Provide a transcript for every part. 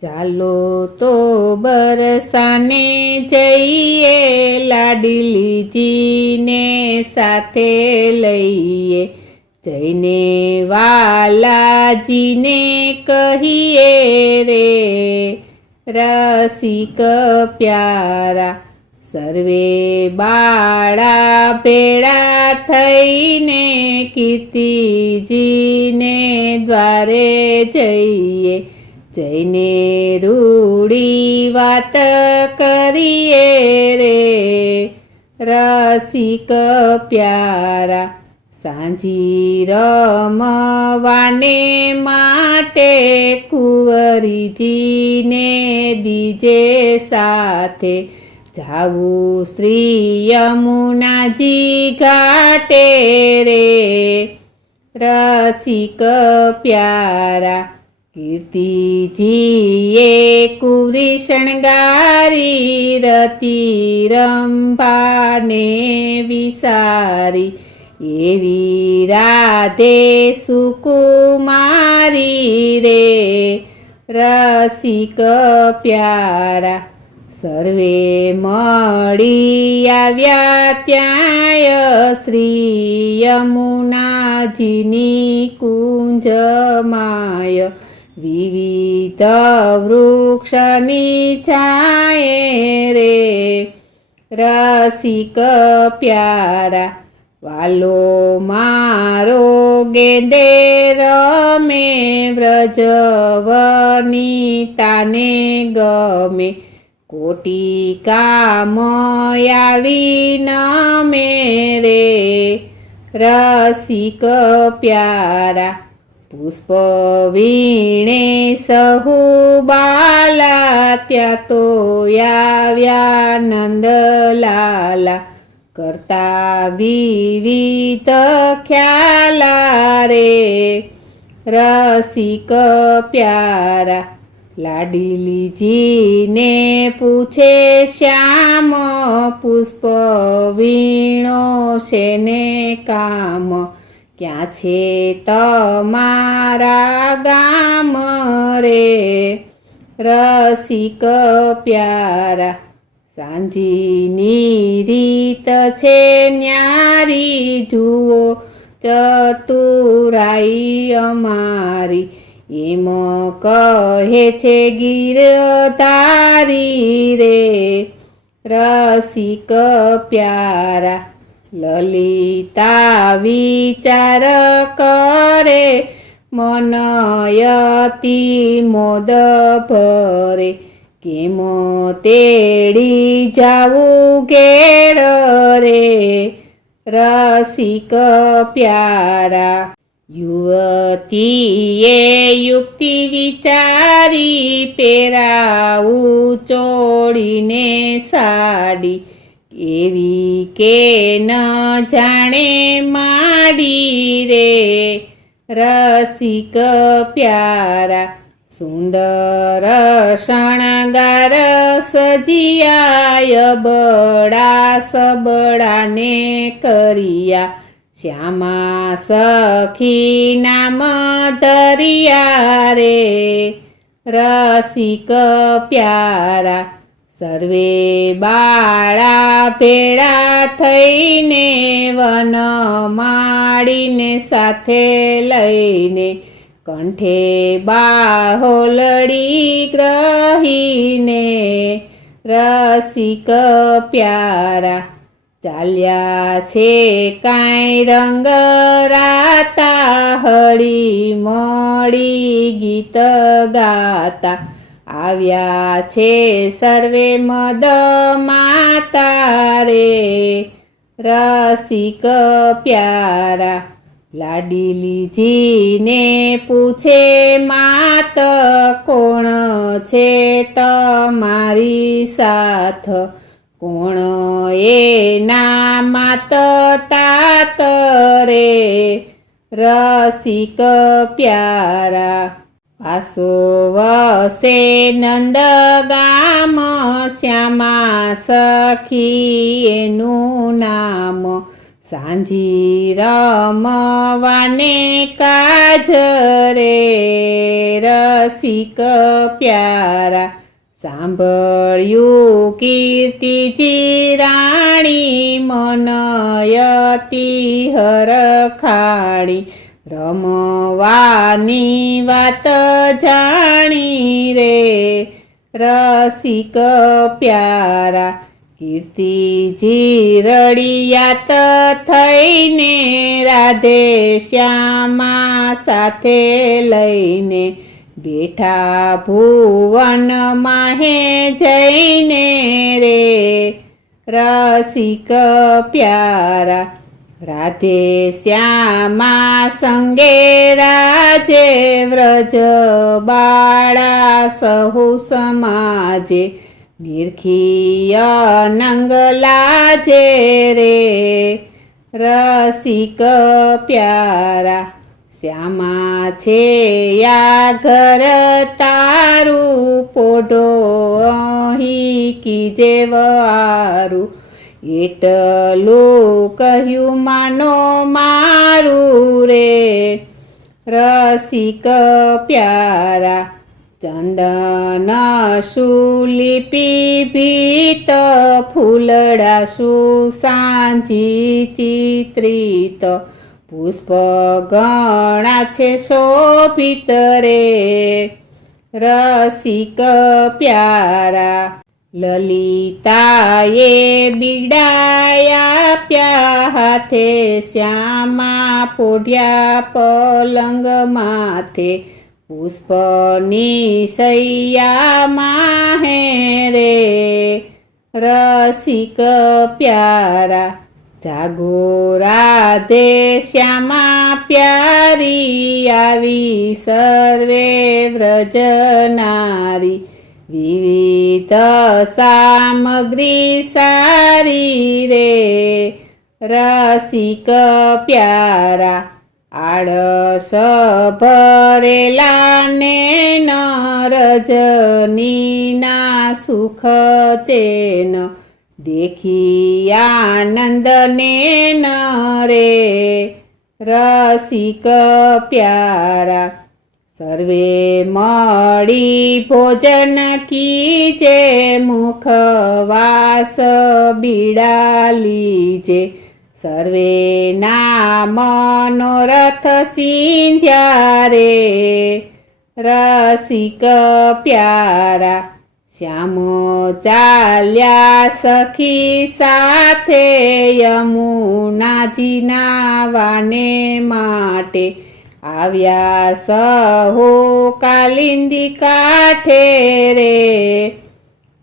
ચાલો તો બરસાને જઈએ, લાડલીજીને સાથે લઈએ, જઈને વાલાજીને કહીએ રે, રસિક પ્યારા સર્વે બાળા ભેળા થઈને કીર્તિજીને દ્વારે જઈએ, જઈને રૂડી વાત કરીએ રે, રસિક પ્યારા સાંજી રમવાને માટે કુંવરીજીને દીજે સાથે, જાવું શ્રી યમુનાજી ઘાટે રે, રસિક પ્યારા કીર્તિજીએ કુંવરી શણગારી, રતિ રંભાને વિસારી, એવી રાધે સુકુમારી રે, રસિક પ્યારા સર્વે મળી આવ્યા ત્યાંય શ્રી યમુનાજીની કુંજમાય, વિવિધ વૃક્ષની છાંયે રે, રસિક પ્યારા વાલો મારો ગેંદે રમે, વ્રજવનિતાને ગમે, કોટી કામ આવી નમે રે, રસિક પ્યારા પુષ્પ વીણે સહુ બાલા, ત્યાં તો આવ્યા નંદલાલા, કરતા વિવિધ ખ્યાલા રે, રસિક પ્યારા લાડલીજીને પૂછે શ્યામ, પુષ્પ વીણો શેને કામ, ક્યાં છે તમારા ગામ રે, રસિક પ્યારા સાંજીની રીત છે ન્યારી, જુઓ ચતુરાઈ અમારી, એમ કહે છે ગીરધારી રે, રસિક પ્યારા લલિતા વિચાર કરે, મનયતિ મોદ ભરે, કેમ તેડી જાવું ઘેર રે, રસિક પ્યારા યુવતીએ યુક્તિ વિચારી, પહેરાવું ચોળીને સાડી, એવી કે ન જાણે માડી રે, રસિક પ્યારા સુંદર શણગાર સજિયા, બડા સબડાને કર્યા, શ્યામા સખી નામ ધરિયા રે, રસિક પ્યારા સર્વે બાળા ભેળા થઈને, વનમાળીને સાથે લઈને, કંઠે બાહોલડી ગ્રહીને, રસિક પ્યારા ચાલ્યા છે કાંઈ રંગ રાતા, હળી મળી ગીત ગાતા, આવ્યા છે સર્વે મદ માતા રે, રસિક પ્યારા લાડલીજીને પૂછે માત, કોણ છે તમારી સાથ, કોણ એના માત તાત રે, રસિક પ્યારા વાસો વસે નંદ ગામ, શ્યામા સખી એનું નામ, સાંજી રમવાને કાજ રે રસિક પ્યારા સાંભળ્યું કીર્તિજી રાણી મનયતી હરખાણી રમવાની વાત જાણી રે રસિક પ્યારા કીર્તિજી રડિયાત થઈને રાધે શ્યામા સાથે લઈને બેઠા ભુવન માહે જઈને રે રસિક પ્યારા રાધે શ્યામા સંગે રાજે વ્રજ બાળા સહુ સમાજે નિરખીય નંગ લાજે રે રસિક પ્યારા શ્યામા છે યા ઘર તારું પોઢો અહીં કીજે વારું એટલું કહ્યું માનો મારું રે રસિક પ્યારા ચંદન સુલિપી ભીત ફૂલડા સુસાંજી ચિત્રિત પુષ્પ ગણા છે શોભિત રે રસિક પ્યારા લલિતાએ બીડાયા પ્યા હાથે શ્યામા પોઢ્યા પલંગ માથે પુષ્પની શૈયા માહે રે રસિક પ્યારા જાગો રાધે શ્યામા પ્યારી આવી સર્વે વ્રજ નારી વિવિધ સામગ્રી સારી રે રસિક પ્યારા આળસ ભરેલા ને રજનીના સુખ ચેન દેખી આનંદ ને રે રસિક પ્યારા સર્વે મળી ભોજન કીજે મુખવાસ બીડા લીજે સર્વે ના મનોરથ સિંધ્યા રે રસિક પ્યારા શ્યામો ચાલ્યા સખી સાથે યમુનાજીના વાને માટે આવ્યા સહુ કાલિંદી કાંઠે રે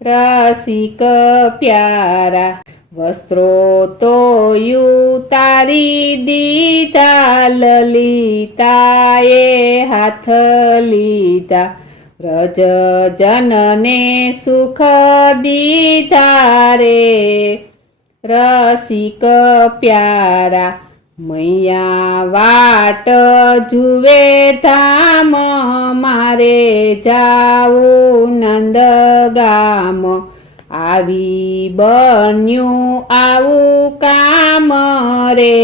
રસિક પ્યારા વસ્ત્રો તો ઉતારી દીધા લલિતાએ હાથ લીધા વ્રજ જનને સુખ દીધા રે રસિક પ્યારા મૈયા વાટ જુએ ધામ મારે જાવું નંદગામ આવી બન્યું આવું કામ રે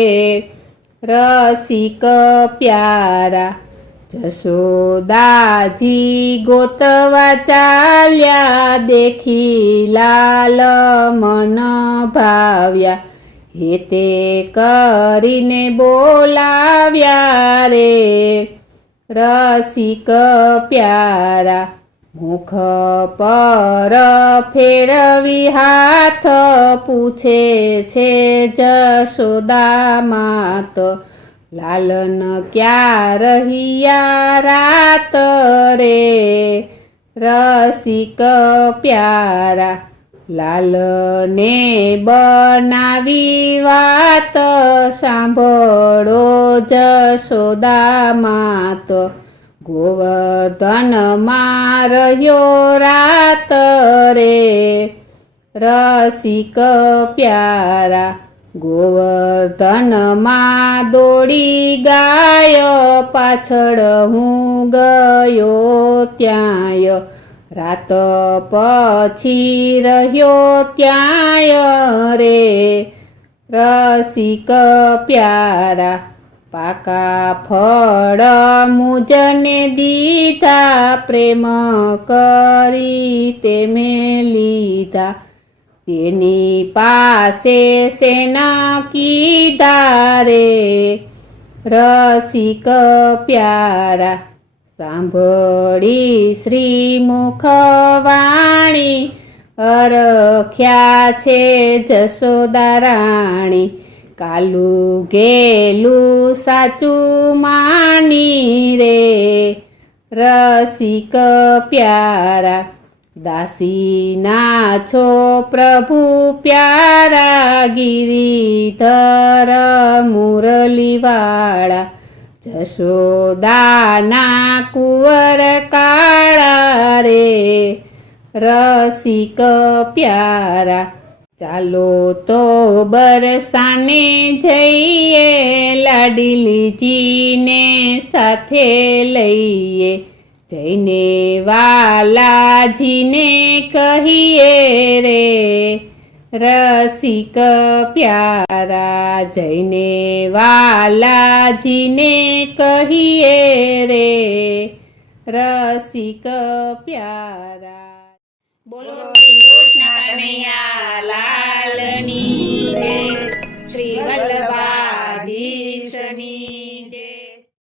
રસિક પ્યારા જશોદાજી ગોતવા ચાલ્યા દેખી લાલ મન ભાવ્યા હેતે કરીને બોલાવ્યા રે રસિક પ્યારા મુખ પર ફેરવી હાથ પૂછે છે જશોદા માત લાલન ક્યાં રહ્યા રાત રે રસિક પ્યારા લાલને બનાવી વાત સાંભળો જશોદા માત ગોવર્ધનમાં રહ્યો રાત રે રસિક પ્યારા ગોવર્ધનમાં દોડી ગાય પાછળ હું ગયો ત્યાંય રાત પછી રહ્યો ત્યાંય રે રસિક પ્યારા પાકા ફળ મુજને દીધા પ્રેમ કરી તે મેં લીધા તેની પાસે સેના કીધા રે રસિક પ્યારા સાંભળી શ્રીમુખ વાણી અરખ્યા છે જશોદા રાણી કાલું ગેલું સાચું માની રે રસિક પ્યારા દાસીના છો પ્રભુ પ્યારા ગિરિધર મુરલીવાળા જશોદાના કુંવર કાળા રે રસિક પ્યારા ચાલો તો બરસાને જઈએ લાડીલીજીને સાથે લઈએ જઈને વાલાજીને કહીએ રે રસિક પ્યારા જઈને વાલાજીને કહીએ રે રસિક પ્યારા. બોલો શ્રી કૃષ્ણ કનૈયા